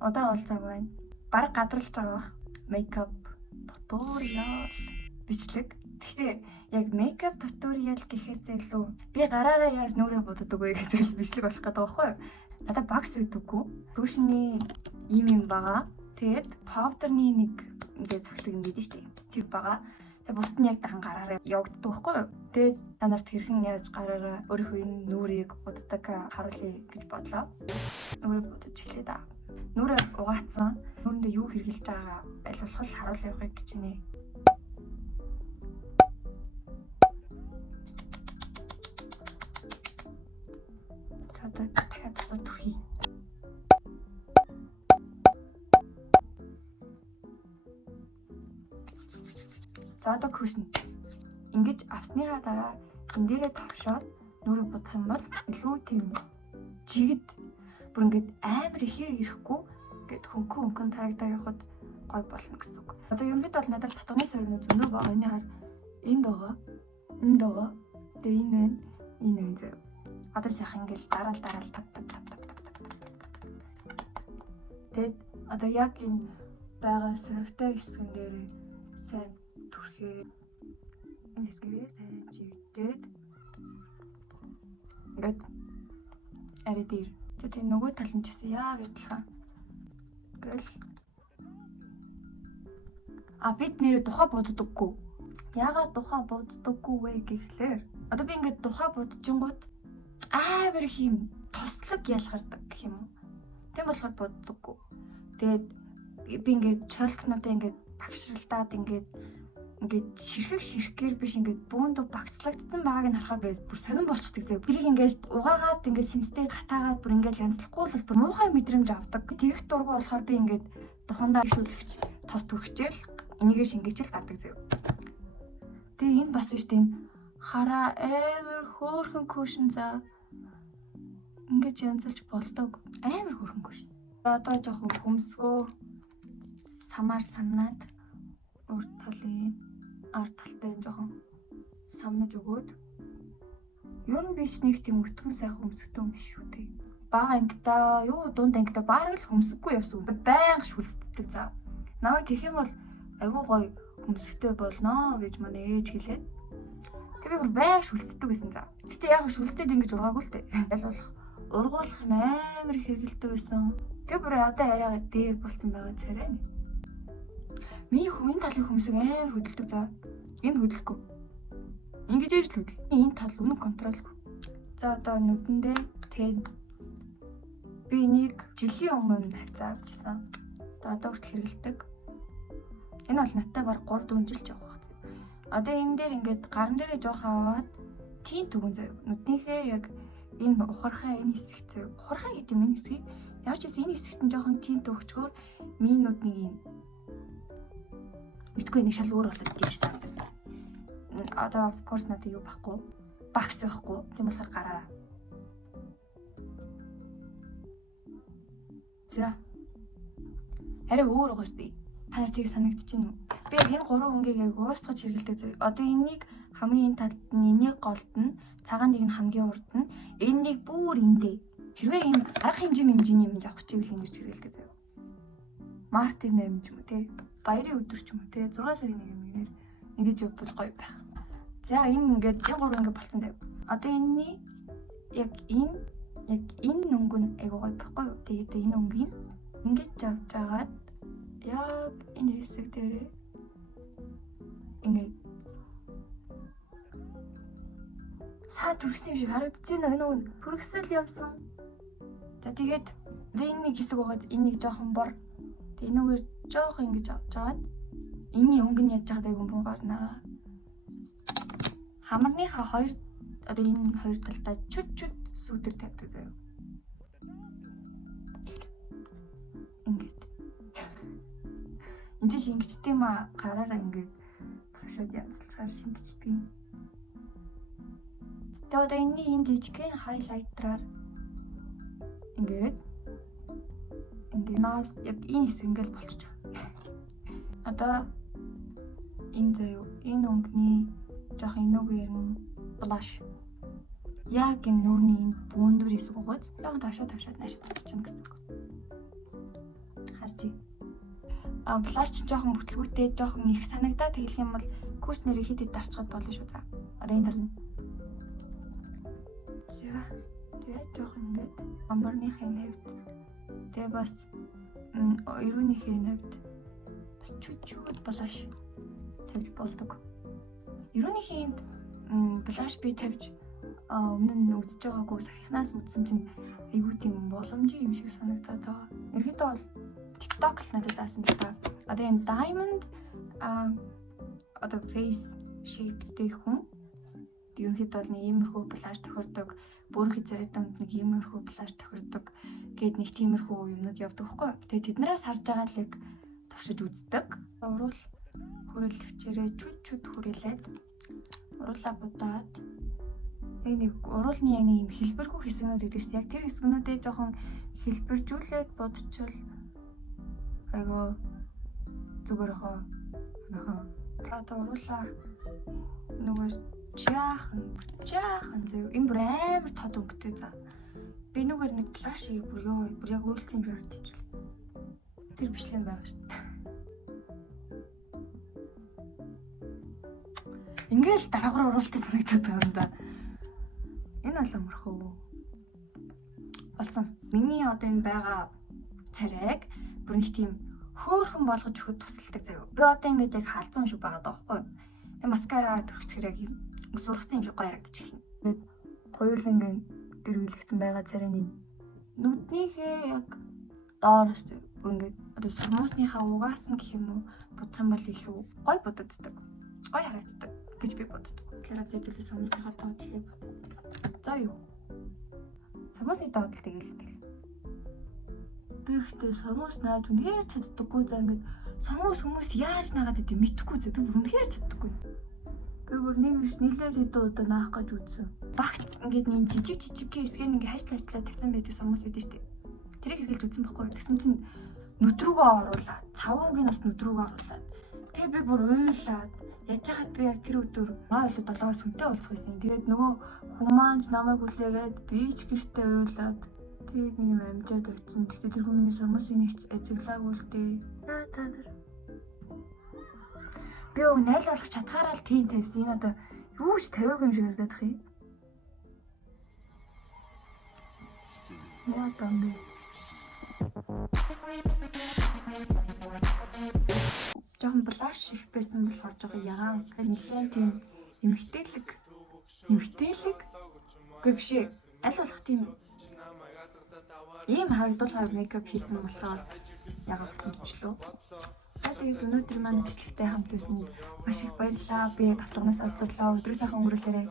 Одоо бол цаг байна. Бараг гадралж байгаа бах. Makeup tutorial бичлэг. Гэхдээ яг makeup tutorial гэхээсээ илүү би гараараа яаж нүрээ боддог вэ гэж бичлэг болох гэдэг байхгүй юу? Надад багс өгдөггүй. Төвшний юм байгаа. Тэгээд powder-ны нэг ингээд цогтөг юм гэдэг шүү дээ. Тэр байгаа. Тэгээд бусд нь яг гараараа явагддаг байхгүй юу? Тэгээд та нарт хэрхэн яаж гараараа өөрийнхөө энэ нүрийг буддаг харуулъя гэж бодлоо. Нүрээ будаж эхлэе да. Нүрээ угаацсан. Нүрэндээ юу хэрглэж байгаа айлуулах харуулъя гэж нэ. За дахиад тасаа түрхий. За одоо кушн. Ингэж авсныхаа дараа энэ дээрээ товшоод нүрээ бодох юм бол илүү тийм жигд бүр ингэж амар ихээр ирэхгүй гэд хөнгөн тарагдаа явахад гой болно гэсэн үг. Одоо ерөнхийдөө бол надад татганы сорины зөндөө байгаа. Энэ хар энд байгаа. Энд байгаа. Тэгээ энэ байна. Энэ байна зөө. Одоо сайхан ингэж дараал тав. Тэгээд одоо яг энэ байгаа сорвтой хэсгэн дээр сайн түрхээ. Энэ хэсгээрээ сайн жигдээд ингээд ари дээр. Тэгээ нөгөө тал нь ч гэсэн яа гэдэлхаа. Гэл бид нэрээ тухай боддоггүй. Яагаад тухай боддоггүй вэ гэхлээр одоо би ингээд тухай бодчихгонгууд амар их юм тослог ялгардаг гэх юм уу. Тэм болохоор боддоггүй. Тэгээд би ингээд чолкнуудаа ингээд багшралдаад ингээд ширхгээр биш ингээд бүүндөө багцлагдсан байгааг нь харахаар би бүр сонирн болчдөг зөө. Тэрийг ингээд угаагаад ингээд синстэй хатаагаад бүр ингээд янзлахгүй бол бүр муухай мэдрэмж авдаг. Тэгэх дургу болохоор би ингээд тухандаа ишүүлэгч тос түрхчээл энийгээ шингээчээл гардаг зөө. Тэгээ энэ бас шүү дээ. Хараа амар хөөрхөн кушн за ингээд янзлж болдог. Амар хөөрхөн кушн. Одоо жоохон хөмсгөө самаар санаад урд талын ард талтай жоохон самнаж өгөөд ер нь би ч нэг тийм өтгөн сайхан хөмсгтэй юм биш шүү дээ. Бага ангита юу дунд ангита бараг л хөмсггүй явсан. Баян шүлсддэг за. Намайг тэгэх юм бол айгүй гоё хөмсгтэй болно гэж манай ээж хэлээд. Тэгээ би баян шүлсддэг байсан за. Гэтэ яг шүлстэд ингэж ургаагүй л дээ. Ялуулах ургуулах юм амар их хэргэлдэг байсан. Тэгээ бүр одоо арайгаа дээр болцсон байгаа царай. Миний энэ талын хөмсөг амар хөдөлдөг за. Энэ хөдөлгөхгүй. Ингэж ээж л хөдөл. Энэ тал үнэн контролгүй. За одоо нүдэндээ тэгээд би энийг жилийн өмнө хавцаа авчихсан. Одоо хүртэл хэрэгэлдэг. Энэ бол надтай баг 3-4 жил ч явах гэсэн. Одоо энэ дээр ингээд гарн дээрээ жоох аваад тинт өгөн заяа. Нүднийхээ яг энэ ухархаа энэ хэсэгт заяа. Ухархаа гэдэг юм энэ хэсгийг ямар ч гэсэн энэ хэсэгт нь жоохон тинт өгчгөөр миний нүднийг юм мэдгүй нэг шал өөр болоод ирсэн. Одоо of course надад юу байхгүй. Багс байхгүй. Тийм болохоор гараараа. За. Арай өөр уусдээ. Та нар тийг санагдчихэв үү? Би яг энэ 3 өнгийг яг уусгаж хэрэгэлдэг зөө. Одоо энэнийг хамгийн талд нь энийг голд нь, цагаан нэг нь хамгийн урд нь, энэнийг бүр эндээ. Хэрвээ ийм арга хэмжээний юм явах чиглэл ингэж хэрэгэлдэг зөө. Мартин юм ч юм уу те. Баярын өдөр ч юм уу те 6 сарын 1-ээр ингэж явбал гоё байх. За энэ ингээд энэ 3 ингээд болцсон заяа. Одоо энэний яг энэ өнгө нь айгуу гоё байхгүй юу? Тэгээд энэ өнгийг ингэж авч агаад яг энэ хэсэг дээр ингээд саа түрхсэн юм шиг харагдаж байна. Энэ өнгө түрхсэл юмсан. За тэгээд энэ нэг хэсэг байгаа. Энэ нэг жоохон бор. Тэгээд энэгээр жоох ингэж авч жагаад энэний өнгө нь яаж байгаа дайгун буу гарнаа. Хамарныхаа хоёр одоо энэ хоёр талдаа чүд сүдэр тавьдаг заяа. Ингээд. Энд чинь шингэжтэй ма гараараа ингээд төвшөд янзлахаар шингэждэг юм. Тэгээд одоо энэний энэ жижигхэн хайлайтраар ингээд наас яг энэ хэсэг ингээд болчихж байгаа. Одоо энэ заяа энэ өнгөний жоох энүүгээр нь blush. Яг энэ нүрний энэ бүүндөр хэсэг угаац. Яг тавшаад наашаа татчихна гэсэн үг. харж. Блаш ч жоохон бүтлгүүтэй, жоохон их санагдаад хэлэх юм бол курс нэрийг хэд хэд дарчгаад болно шүү за. Одоо энэ тал нь. За. Тэгээд жоохон ингээд амбарныхын нэвд. Тэгээ бас эрүүнийхээ нэвд бас чуть-чуть блаш тавьж болдог. Эрүүнийхээ блаш би тавьж өмнө нь үзэж байгаагүй саяхнаас үзсэн чинь айгүй тийм боломжийн юм шиг санагдаад байгаа. Ерөөдөө бол TikTok л надад заасан л та. Одоо энэ diamond одоо face shape-тэй хүн ерөнхийдөө бол нэг иймэрхүү блаш тохирдог, бүрэн хязгаарлалтанд нэг иймэрхүү блаш тохирдог гээд нэг тиймэрхүү юмнууд явдаг байхгүй. Тэгээ тэднээс харж байгаа л яг туршиж үздэг. Уруул хүрээлэгчээрээ чүд хүрээлээд уруулаа будаад нэг уруулны яг нэг юм хэлбэргүй хэсгнүүд гэдэг чинь яг тэр хэсгнүүдээ жоохон хэлбэржүүлээд бодчихвол айгу зүгээр хоо. Одоо уруулаа нөгөө жаахан зөв энэ бүр амар тод өнгөтэй за. Би нүгээр нэг плашийг бүр яг үйлцэн би харж ижил. Тэр бичлэг байгаа шүү дээ. Ингээл дараагаар уруултаа санагдаад байгаа юм да. Энэ бол амархуу. Болсон. Миний одоо энэ байгаа царайг бүр нэг тийм хөөхөн болгож өгөхөд тусалдаг заяа. Би одоо ингээд яг халзуун шүү байгаа даахгүй. Тэгээ маскара төрчихрэг юм. Сургацсан юм шиг гоё харагдаж эхэлнэ. Тэгээд хоёулангийн дэрвэлэгдсэн байгаа царайны нүднийхээ яг доороос бүр ингээд одоо сармуусныхаа угаас нь гэх юм уу будах юм бол илүү гоё будагддаг. Гоё харагддаг гэж би боддог. Тэгэхээр зэдэлээ сармуусныхаа доотлыг бод. За юу. Сармуусны доотлыг тэгэл. Би ихтэй сармуус нааж үнээр чаддаггүй за ингээд сармуус хүмүүс яаж наагаад идэв мэдэхгүй зэ би үнээр чаддаггүй. Би бүр нийлээд хэдэн удаа наах гэж үзсэн. Багц ингээд нэг жижиг хэсгээр ингээд хажлаачлаа тавьсан байдаг сармуус байдаг шүү дээ. Тэрийг хэрглэж үзсэн байхгүй. Тэгсэн чинь нүд рүүгээ оруулаад, цавуугийн бас нүд рүүгээ оруулаад. Тэгээ би бүр уйлаад яж хаад би яг тэр өдөр ойлоо 7-оос хүнтэй уулзах байсан. Тэгээд нөгөө хүмүүс намайг хүлээгээд би ч гэртээ уйлаад тэгээд нэг юм амжаад очсон. Тэгтээ тэр хүмүүний сармуусын нэг ажиглаагүй л дээ. Та нар би өг найл болох чадхаараа л тийм тавьсан. Энэ одоо юу ч тавиаг юм шиг харагдах юм. Яа тань. Жохон блаш их байсан болохоор жоохон ягаан нэлээд тийм эмхтэлэг үгүй биш аль болох тийм ийм харагдуулгаар мейкап хийсэн болохоор ягаан хөцөмжлөө. Тэгээд өнөөдөр маань бичлэгтэй хамт байсан маш их баярлалаа. Би баталганаас олзуулаа. Өдрөө сайхан өнгөрүүлээрэй.